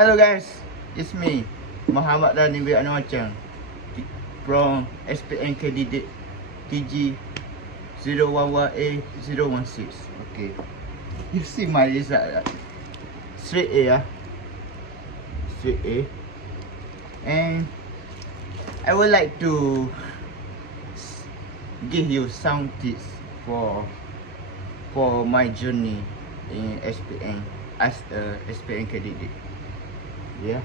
Hello guys, it's me, Muhammad Rani bin Anwar from SPN candidate TG011A016. Okay, you see my result, right? Straight A, straight A. And I would like to give you some tips for my journey in SPN as a SPN candidate. Yeah,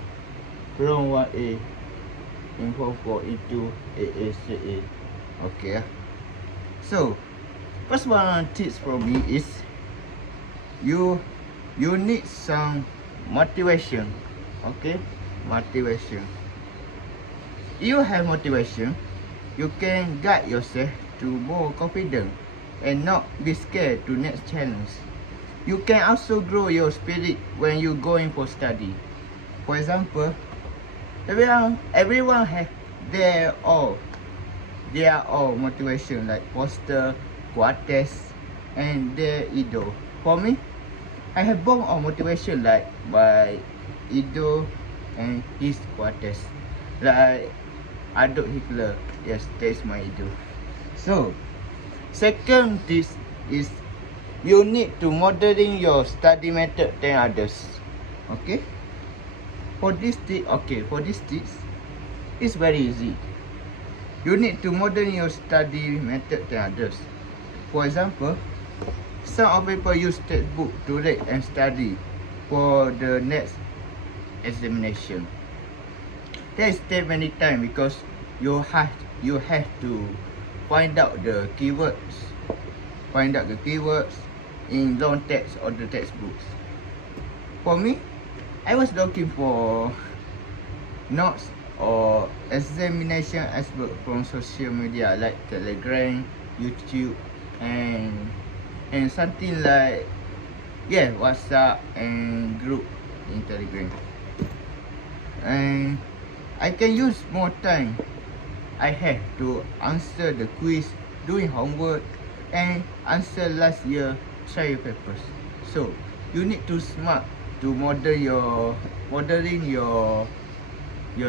from 1A in 4 into AA straight A. Okay. So first one tips for me is you need some motivation. Okay, motivation. You have motivation, you can guide yourself to more confident and not be scared to next challenge. You can also grow your spirit when you going for study. For example, everyone has their all motivation, like Foster, Quartes, and their idol. For me, I have both of motivation, like by idol and his Quartes, like Adolf Hitler. Yes, that's my idol. So second is you need to modeling your study method than others. Okay, for this tips, it's very easy. You need to model your study method than others. For example, some of people use textbook to read and study for the next examination. They stay many times because you have to find out the keywords in long text or the textbooks. For me, I was looking for notes or examination expert from social media like Telegram, YouTube, and something like WhatsApp and group in Telegram. And I can use more time I have to answer the quiz, doing homework, and answer last year trial papers. So you need to smart to modeling your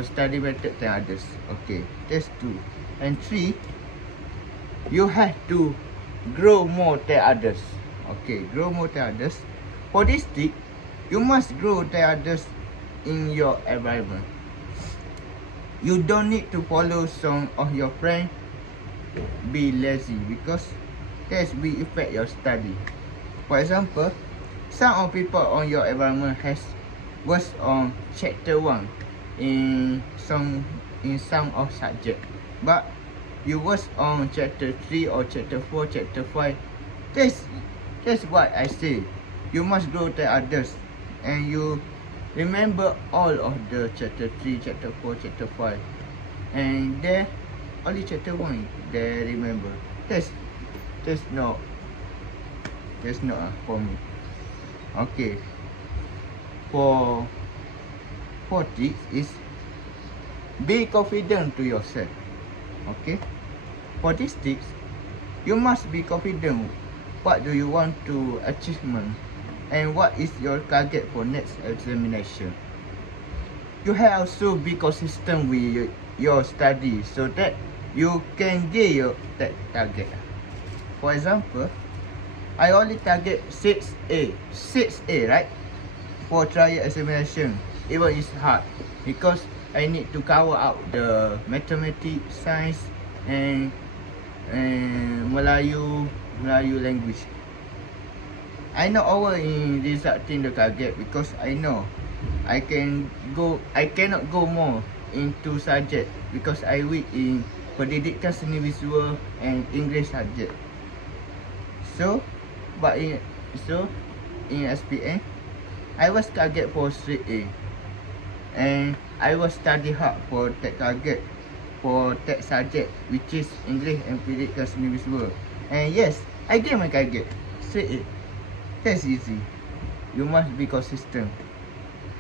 study method than others. Okay, that's 2. And 3, you have to grow more than others. Okay, grow more than others. For this tip, you must grow than others in your environment. You don't need to follow some of your friends. Be lazy because that will affect your study. For example, some of people on your environment has worked on chapter 1 in some of subject, but you work on chapter 3 or chapter 4, chapter 5. That's what I say. You must grow to others, and you remember all of the chapter 3, chapter 4, chapter 5, and there only chapter 1 they remember. That's not for me. Okay, for tips is be confident to yourself. Okay, for these tips, you must be confident. What do you want to achievement, and what is your target for next examination? You have also be consistent with your study so that you can get your target. For example, I only target 6A, right? For trial examination, even it's hard because I need to cover up the mathematics, science, and Melayu language. I not over in resulting the target because I know I cannot go more into subject because I weak in pendidikan seni visual and English subject. So in SPN, I was target for straight A, and I was study hard for that target for that subject, which is English and pendidikan seni visual. And yes, I get my target straight A. That's easy. You must be consistent,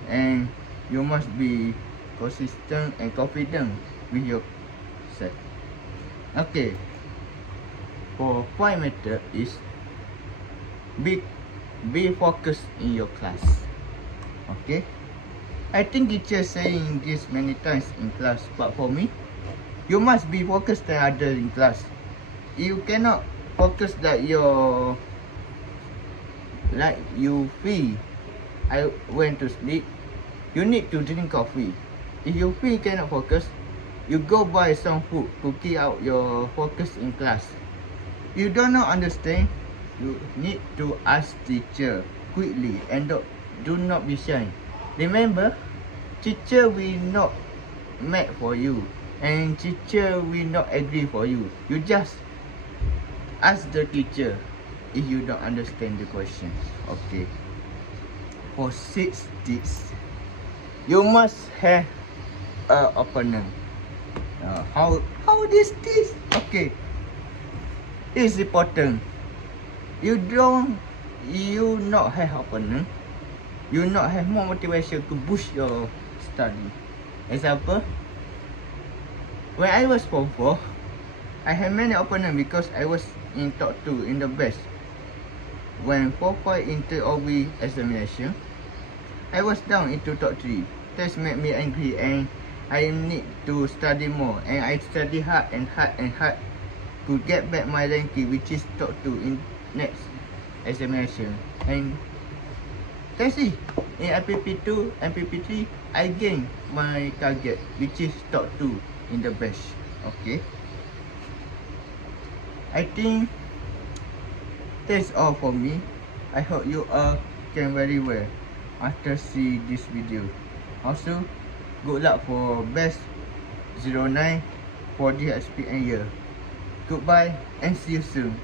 and you must be consistent and confident with yourself. Okay, for point method is be focused in your class. Okay, I think teacher saying this many times in class, but for me, you must be focused than other in class. You cannot focus that you feel. I went to sleep. You need to drink coffee. If you feel cannot focus, you go buy some food to keep out your focus in class. You do not understand, you need to ask teacher quickly and do not be shy. Remember, teacher will not mad for you and teacher will not agree for you. You just ask the teacher if you don't understand the question. Okay. For 6 tips, you must have an opponent. How this? Okay. It's important. You not have opponent. You not have more motivation to boost your study. Example, when I was Form 4, I had many opponents because I was in top 2 in the best. When 4 into OB examination, I was down into top 3. That made me angry and I need to study more. And I study hard and hard to get back my ranking, which is top 2 in next examination. And that's it. In MPP2 and MPP3, I gained my target, which is top 2 in the best. Okay. I think that's all for me. I hope you all can very well after see this video. Also, good luck for best 09 for the SPN year. Goodbye and see you soon.